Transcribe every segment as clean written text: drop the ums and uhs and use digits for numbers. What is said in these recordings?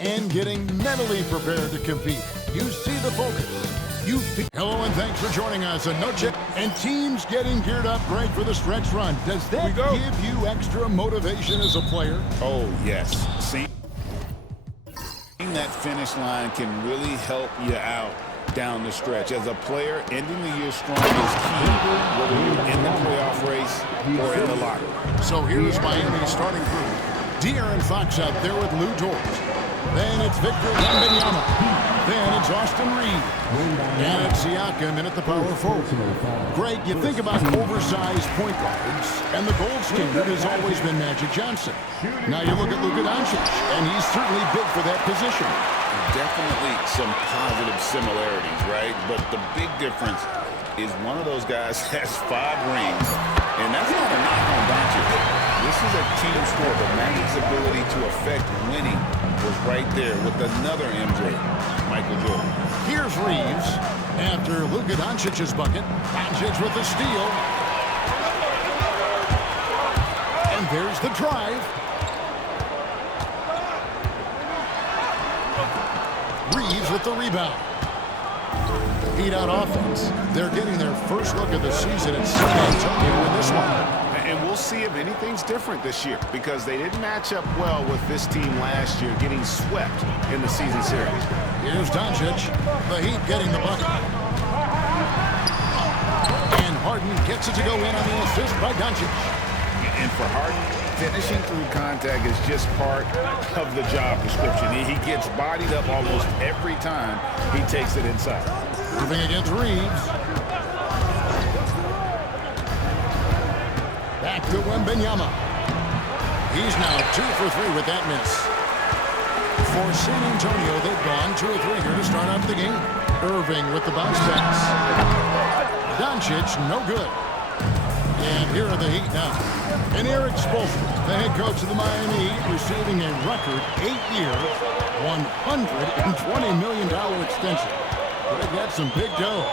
and getting mentally prepared to compete. You see the focus. Hello and thanks for joining us. And teams getting geared up right for the stretch run. Does that give you extra motivation as a player? Oh, yes. Seeing that finish line can really help you out down the stretch. As a player, ending the year strong is key, whether you're in the playoff race or in the locker room. So here's Miami's starting crew. De'Aaron Fox out there with Lou Dort. Then it's Victor Wembanyama. Then it's Austin Reed. And it's Siakam in at the power forward. Greg, you think about oversized point guards, and the gold standard has always been Magic Johnson. Now you look at Luka Doncic, and he's certainly big for that position. Definitely some positive similarities, right? But the big difference is one of those guys has 5 rings, and that's not a knock on Doncic. This is a team sport. The Magic's ability to affect winning was right there with another MJ, Michael Jordan. Here's Reeves after Luka Doncic's bucket. Doncic with the steal. And there's the drive. Reeves with the rebound. Heat out offense. They're getting their first look of the season at San Antonio in this one. And we'll see if anything's different this year because they didn't match up well with this team last year, getting swept in the season series. Here's Doncic. The Heat getting the bucket. And Harden gets it to go in on the assist by Doncic. And for Harden, finishing through contact is just part of the job description. He gets bodied up almost every time he takes it inside. Moving against Reeves. Back to Wembanyama. He's now 2 for 3 with that miss. For San Antonio, they've gone 2 of 3 here to start off the game. Irving with the bounce pass. Doncic, no good. And here are the Heat now. And Eric Spoelstra, the head coach of the Miami Heat, receiving a record 8-year, $120 million extension. But that's some big dough.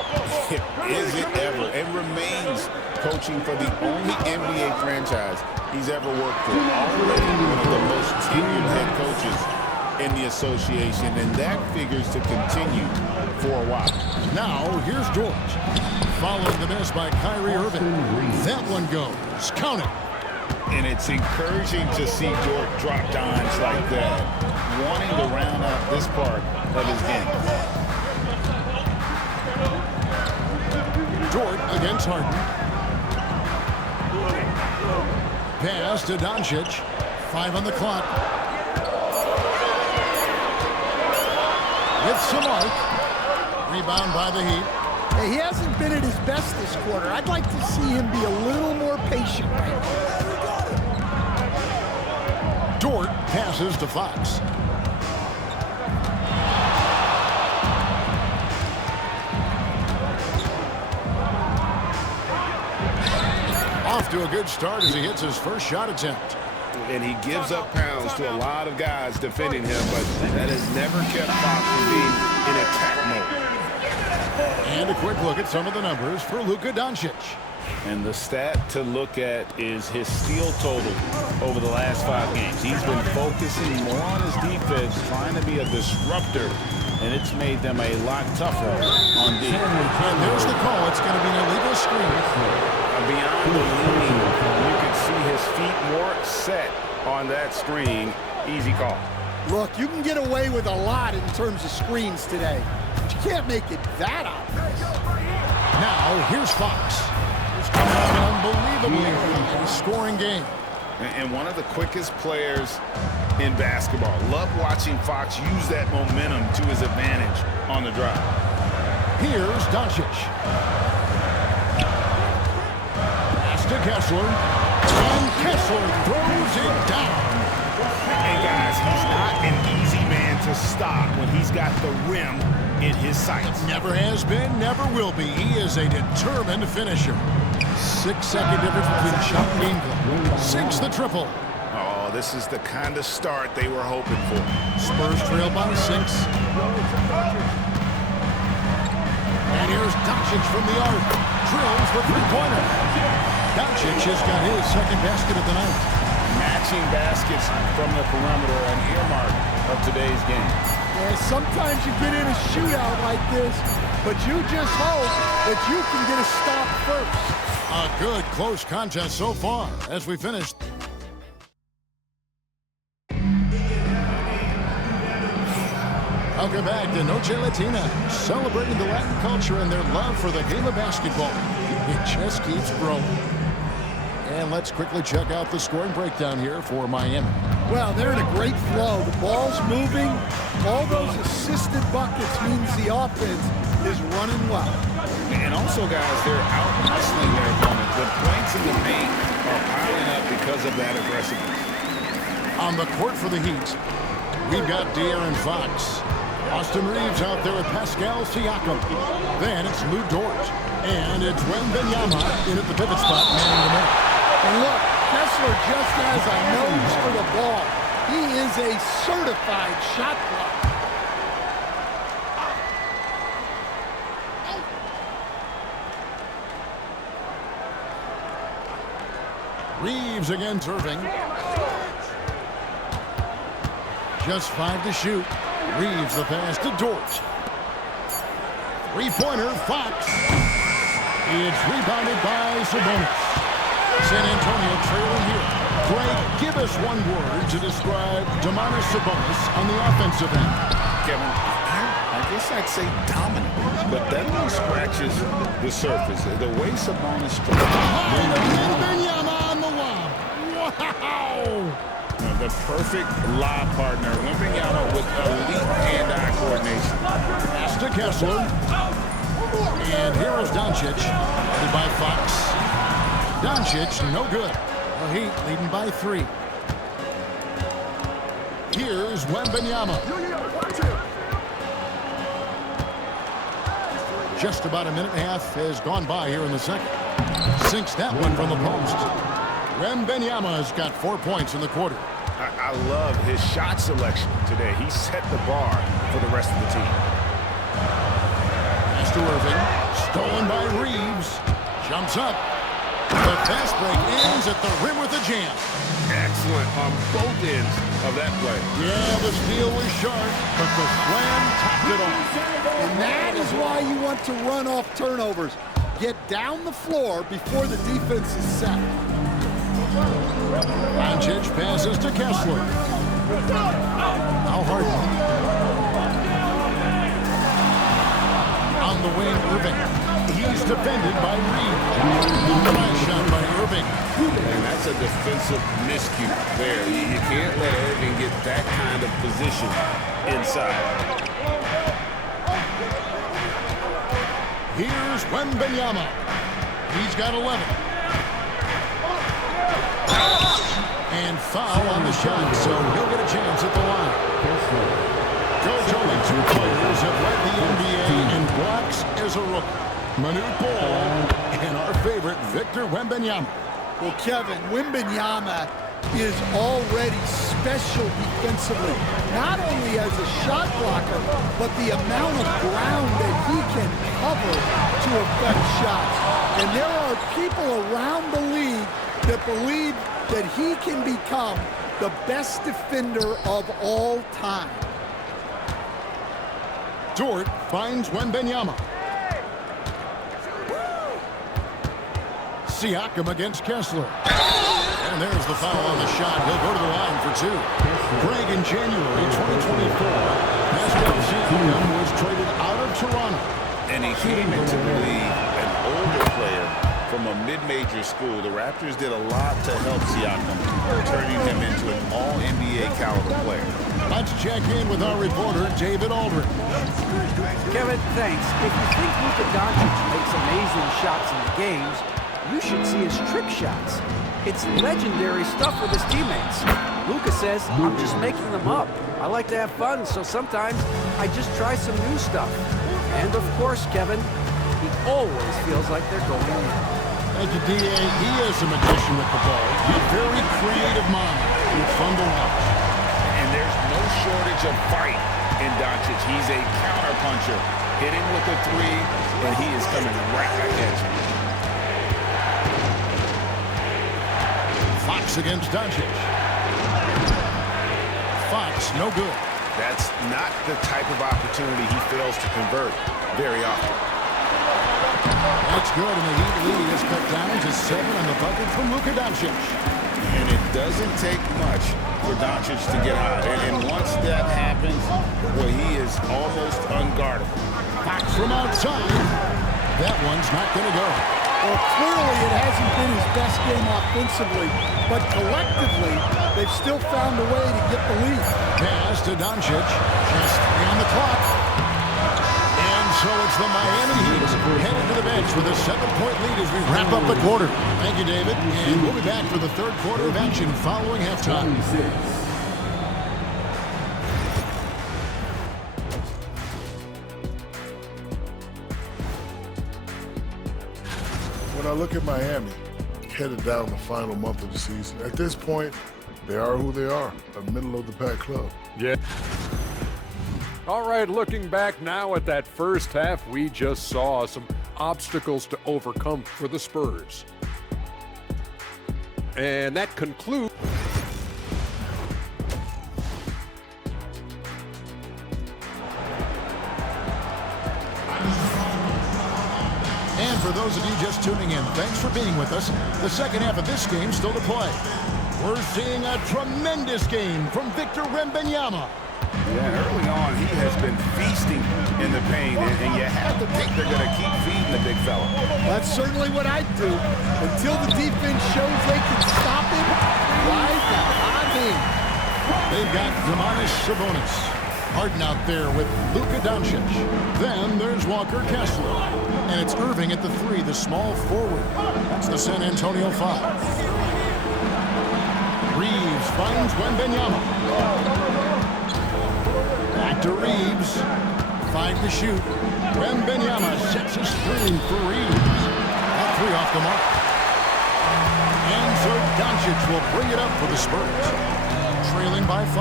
Is it ever? And remains coaching for the only NBA franchise he's ever worked for. Already one of the most tenured head coaches in the association, and that figures to continue for a while. Now, here's George. Following the miss by Kyrie Irving. That one goes. Count it. And it's encouraging to see George drop dimes like that, wanting to round out this part of his game. Dort against Harden. Pass to Doncic. 5 on the clock. With some arc. Rebound by the Heat. Hey, he hasn't been at his best this quarter. I'd like to see him be a little more patient. Dort passes to Fox. Off to a good start as he hits his first shot attempt. And he gives up pounds to a lot of guys defending him, but that has never kept Fox from being in attack mode. And a quick look at some of the numbers for Luka Doncic. And the stat to look at is his steal total over the last 5 games. He's been focusing more on his defense, trying to be a disruptor, and it's made them a lot tougher on D. And there's the call. It's going to be an illegal screen. Beyond the leaning, you can see his feet more set on that screen. Easy call. Look, you can get away with a lot in terms of screens today, but you can't make it that obvious. Now, here's Fox. It's going to have an unbelievably scoring game. And one of the quickest players in basketball. Love watching Fox use that momentum to his advantage on the drive. Here's Doncic. Pass to Kessler. And Kessler throws it down. And guys, he's not an easy man to stop when he's got the rim in his sights. Never has been, never will be. He is a determined finisher. 6-second difference between shot and game clock. 6 the triple. Oh, this is the kind of start they were hoping for. Spurs trail by 6. And here's Doncic from the arc. Drills the three-pointer. Doncic has got his second basket of the night. Matching baskets from the perimeter and earmark of today's game. Yeah, sometimes you get in a shootout like this, but you just hope that you can get a stop first. A good close contest so far as we finish. Welcome back to Noche Latina, celebrating the Latin culture and their love for the game of basketball. It just keeps growing. And let's quickly check out the scoring breakdown here for Miami. Well, they're in a great flow. The ball's moving. All those assisted buckets means the offense is running well. And also, guys, they're out hustling their opponent. The points in the paint are piling up because of that aggressiveness. On the court for the Heat, we've got De'Aaron Fox. Austin Reeves out there with Pascal Siakam. Then it's Lou Dort. And it's Wembanyama in at the pivot spot, manning the net. And look, Kessler just has a nose for the ball. He is a certified shot blocker. Reeves against Irving. Just 5 to shoot. Reeves the pass to Dort. Three-pointer, Fox. It's rebounded by Sabonis. San Antonio trailing here. Greg, give us one word to describe Domantas Sabonis on the offensive end. Kevin, I guess I'd say dominant, but that only scratches the surface. The way Sabonis Wembanyama on the lob. Wow! The perfect lob partner, Wembanyama with elite hand-eye coordination. Pass to Kessler. And here is Doncic, led by Fox. Doncic, no good. The Heat leading by 3. Here's Wembanyama. Just about a minute and a half has gone by here in the second. Sinks that one from the post. Wembanyama's got 4 points in the quarter. I love his shot selection today. He set the bar for the rest of the team. Pass to Irving. Stolen by Reeves. Jumps up. The fast break ends at the rim with a jam. Excellent on both ends of that play. Yeah, the steal was sharp, but the slam topped it off. And that is why you want to run off turnovers. Get down the floor before the defense is set. Doncic passes to Kessler. Now Harden. On the wing, Irving. He's defended by Reeves. Nice shot by Irving. And that's a defensive miscue there. You can't let Irving get that kind of position inside. Here's Wembanyama. He's got 11. And foul on the shot, so he'll get a chance at the line. Coach, only 2 players have led the NBA in blocks as a rookie. Manute Bol and our favorite, Victor Wembanyama. Well, Kevin, Wembanyama is already special defensively. Not only as a shot blocker, but the amount of ground that he can cover to affect shots. And there are people around the league that believe that he can become the best defender of all time. Dort finds Wembanyama. Siakam against Kessler. And there's the foul on the shot. He'll go to the line for 2. Greg, in January 2024, Pascal Siakam was traded out of Toronto. And he came into the league an older player from a mid-major school. The Raptors did a lot to help Siakam, turning him into an all-NBA caliber player. Let's check in with our reporter, David Aldridge. Kevin, thanks. If you think Luka Doncic makes amazing shots in the games, you should see his trick shots. It's legendary stuff with his teammates. Luka says, I'm just making them up. I like to have fun, so sometimes I just try some new stuff. And of course, Kevin, he always feels like they're going in. Thank you, D.A. He is a magician with the ball. A very creative mind. It's fun to watch. And there's no shortage of fight in Doncic. He's a counter-puncher. Hit him with a 3, and he is coming right back at you. Fox against Doncic. Fox, no good. That's not the type of opportunity he fails to convert very often. That's good, and the Heat lead is cut down to 7 on the bucket from Luka Doncic. And it doesn't take much for Doncic to get hot. And once that happens, well, he is almost unguardable. Back from outside. That one's not going to go. Well, clearly it hasn't been his best game offensively, but collectively, they've still found a way to get the lead. Pass to Doncic. Just 3 on the clock. And so it's the Miami Heat headed to the bench with a 7-point lead as we wrap up the quarter. Thank you, David. And we'll be back for the third quarter of action following halftime. When I look at Miami, headed down the final month of the season, at this point, they are who they are, a middle-of-the-pack club. Yeah. All right, looking back now at that first half, we just saw some obstacles to overcome for the Spurs. And that concludes. And for those of you just tuning in, thanks for being with us. The second half of this game still to play. We're seeing a tremendous game from Victor Wembanyama. Yeah, early on, he has been feasting in the paint, and you have to think they're going to keep feeding the big fella. That's certainly what I'd do. Until the defense shows they can stop him, right the hot hand. They've got Domantas Sabonis. Harden out there with Luka Doncic. Then there's Walker Kessler. And it's Irving at the 3, the small forward. That's the San Antonio 5. Reeves finds Wembanyama. Back to Reeves. 5 to shoot. Wembanyama sets a screen for Reeves. That 3 off the mark. And so Doncic will bring it up for the Spurs. Trailing by 5.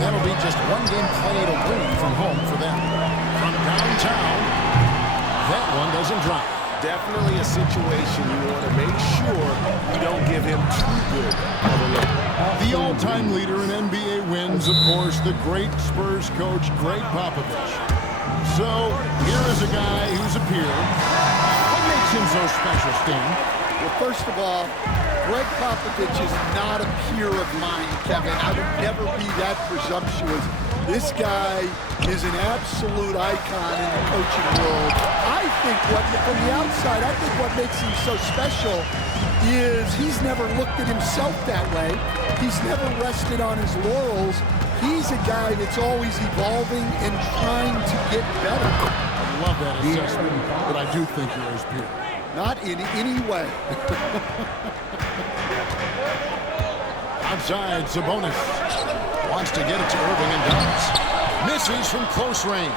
That'll be just one game played away from home for them. From downtown, that one doesn't drop. Definitely a situation you want to make sure you don't give him too good of a look. The all-time leader in NBA wins, of course, the great Spurs coach, Greg Popovich. So here is a guy who's appeared. What makes him so special, Stan? Well, first of all, Greg Popovich is not a peer of mine, Kevin. I would never be that presumptuous. This guy is an absolute icon in the coaching world. I think from the outside, I think what makes him so special is he's never looked at himself that way. He's never rested on his laurels. He's a guy that's always evolving and trying to get better. I love that assessment, but I do think you're his peer. Not in any way. Outside, Sabonis wants to get it to Irving and does. Misses from close range.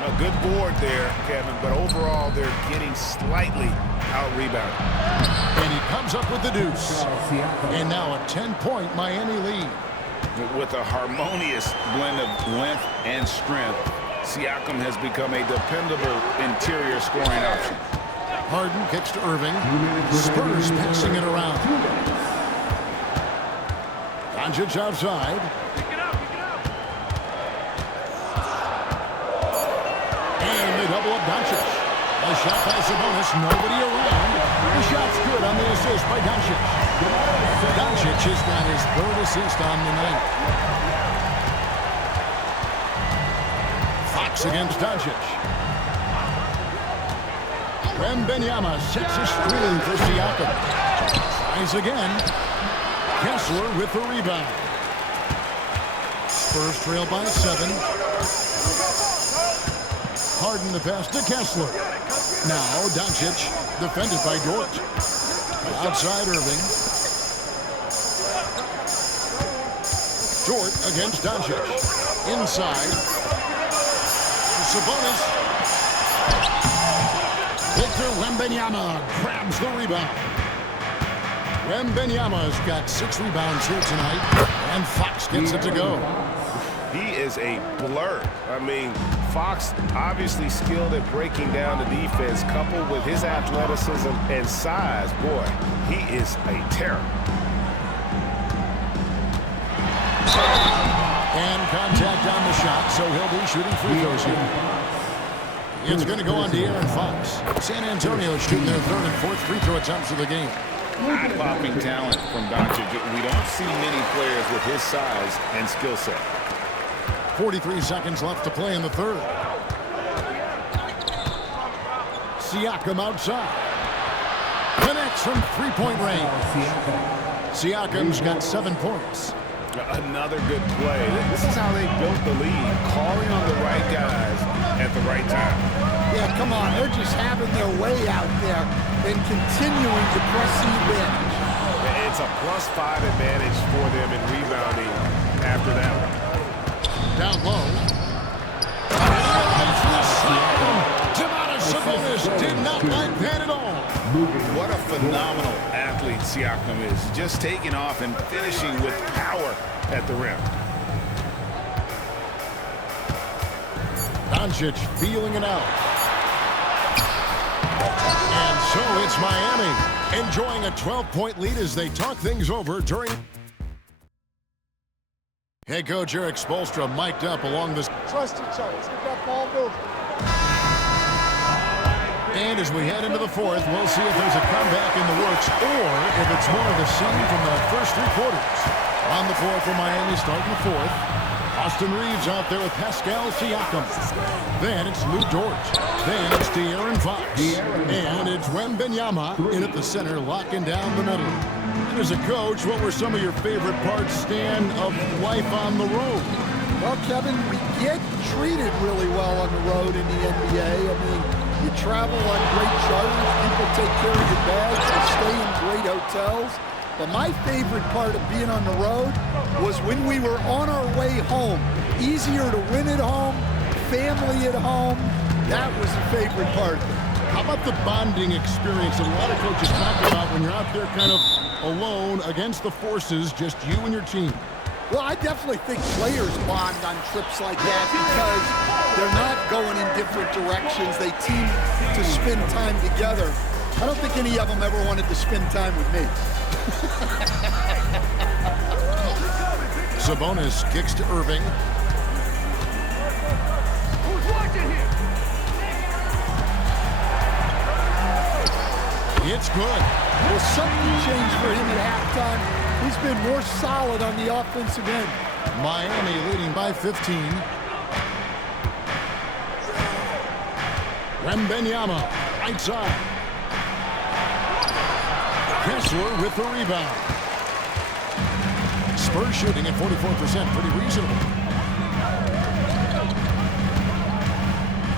A good board there, Kevin, but overall they're getting slightly out-rebounded. And he comes up with the deuce. And now a 10-point Miami lead. With a harmonious blend of length and strength, Siakam has become a dependable interior scoring option. Harden kicks to Irving. Spurs passing it around. Doncic outside. And they double up Doncic. A shot by Sabonis, nobody around. The shot's good on the assist by Doncic. Doncic has got his 3rd assist on the night. Fox against Doncic. Wembanyama sets a screen for Siakam. Tries again. Kessler with the rebound. Spurs trail by 7. Harden the pass to Kessler. Now Doncic defended by Dort. Outside Irving. Dort against Doncic. Inside. Sabonis. Victor Wembanyama grabs the rebound. Wembanyama's got 6 rebounds here tonight, and Fox gets it to go. He is a blur. I mean, Fox obviously skilled at breaking down the defense, coupled with his athleticism and size. Boy, he is a terror. And contact on the shot, so he'll be shooting free throws here. It's going to go on to Aaron Fox. San Antonio shooting their third and fourth free throw attempts of the game. Eye-popping talent from Doncic. We don't see many players with his size and skill set. 43 seconds left to play in the third. Siakam outside. Connects from three-point range. Siakam's got 7 points. Another good play. This is how they built the lead, calling on the right guys at the right time. Yeah, come on. They're just having their way out there and continuing to press the advantage. It's a +5 advantage for them in rebounding after that one. Down low. Sabonis did not like that at all. What a phenomenal athlete Siakam is. Just taking off and finishing with power at the rim. Doncic feeling it out. And so it's Miami enjoying a 12-point lead as they talk things over during... Head coach Eric Spoelstra mic'd up along this... Trust each other. Let's get that ball moving. And as we head into the fourth, we'll see if there's a comeback in the works or if it's more of the same from the first 3 quarters. On the floor for Miami starting the fourth. Austin Reeves out there with Pascal Siakam. Then it's Lou Dort. Then it's De'Aaron Fox. And it's Wembanyama in at the center, locking down the middle. As a coach, what were some of your favorite parts, Stan, of life on the road? Well, Kevin, we get treated really well on the road in the NBA. I mean, you travel on great charters, people take care of your bags, you stay in great hotels. But my favorite part of being on the road was when we were on our way home. Easier to win at home, family at home. That was the favorite part of it. How about the bonding experience that a lot of coaches talk about when you're out there kind of alone against the forces, just you and your team? Well, I definitely think players bond on trips like that because they're not going in different directions. They team to spend time together. I don't think any of them ever wanted to spend time with me. Sabonis kicks to Irving. Who's watching here? It's good. Well, something changed for him at halftime. He's been more solid on the offensive end. Miami leading by 15. Wembanyama, right side. Kessler with the rebound. Spurs shooting at 44%, pretty reasonable.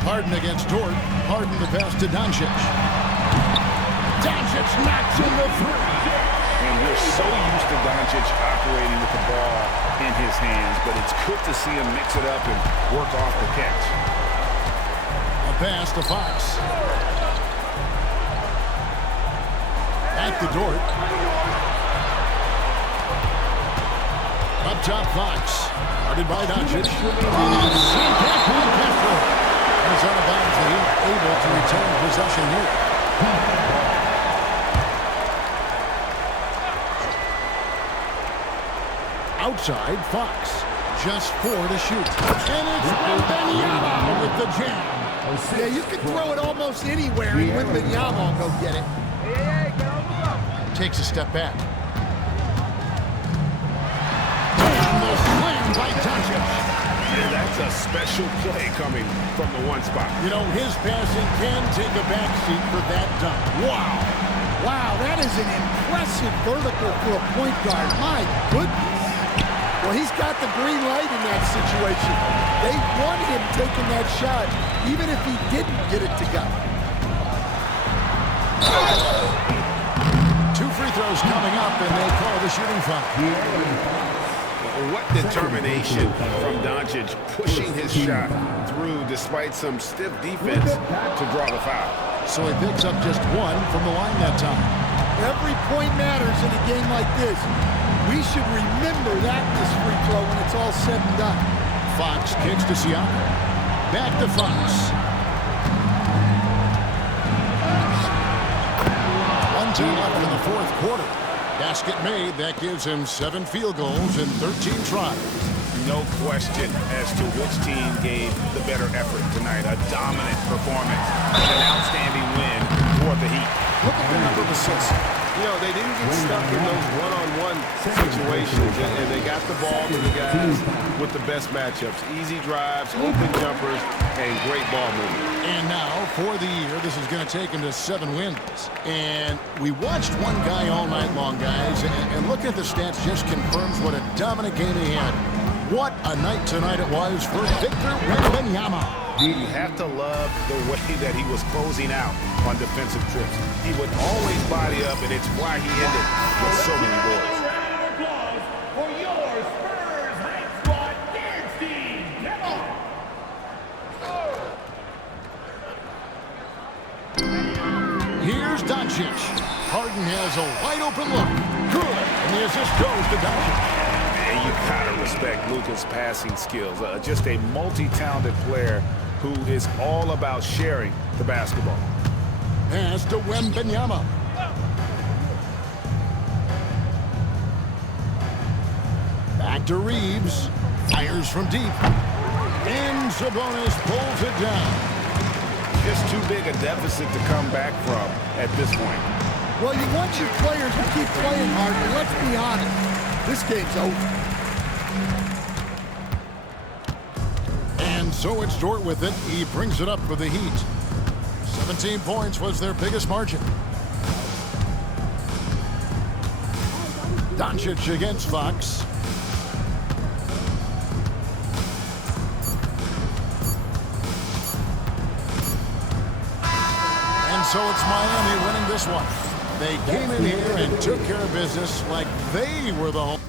Harden against Dort. Harden the pass to Doncic. Doncic knocks in the 3. And we're so used to Doncic operating with the ball in his hands, but it's good to see him mix it up and work off the catch. A pass to Fox. Back to Dort. Up top, Fox. Guarded by Doncic. Sent back by Kessler. And it's out of bounds, and he's able to retain possession here. Outside, Fox. Just 4 to shoot. And it's Wembanyama with the jam. Yeah, you can throw it almost anywhere, and Wembanyama will go get it. Takes a step back. And the slam by Doncic. And that's a special play coming from the one spot. You know, his passing can take a backseat for that dunk. Wow. Wow, that is an impressive vertical for a point guard. My goodness. Well, he's got the green light in that situation. They want him taking that shot, even if he didn't get it to go. 2 free throws coming up, and they call the shooting foul. What determination from Doncic, pushing his shot through despite some stiff defense to draw the foul. So he picks up just 1 from the line that time. Every point matters in a game like this. We should remember that this free throw when it's all said and done. Fox kicks to Siakam. Back to Fox. 1:10 left in the fourth quarter. Basket made. That gives him 7 field goals in 13 tries. no question as to which team gave the better effort tonight. A dominant performance and an outstanding win for the Heat. Look at the number of assists. You know, they didn't get stuck in those one-on-one situations, and they got the ball to the guys with the best matchups. Easy drives, open jumpers, and great ball movement. And now, for the year, this is going to take him to 7 wins. And we watched one guy all night long, guys, and looking at the stats just confirms what a dominant game he had. What a night tonight it was for Victor Wembanyama. You have to love the way that he was closing out on defensive trips. He would always body up, and it's why he ended with so many goals. Round of applause for your Spurs Hype Squad dance team. Come on. Here's Doncic. Harden has a wide open look. Good. And the assist goes to Doncic. And you gotta respect Luka's passing skills. Just a multi-talented player who is all about sharing the basketball. Pass to Wembanyama. Back to Reeves. Fires from deep. And Sabonis pulls it down. Just too big a deficit to come back from at this point. Well, you want your players to keep playing hard, but let's be honest, this game's over. And so it's Dort with it. He brings it up for the Heat. 17 points was their biggest margin. Doncic against Fox. And so it's Miami winning this one. They came in here and took care of business like they were the home.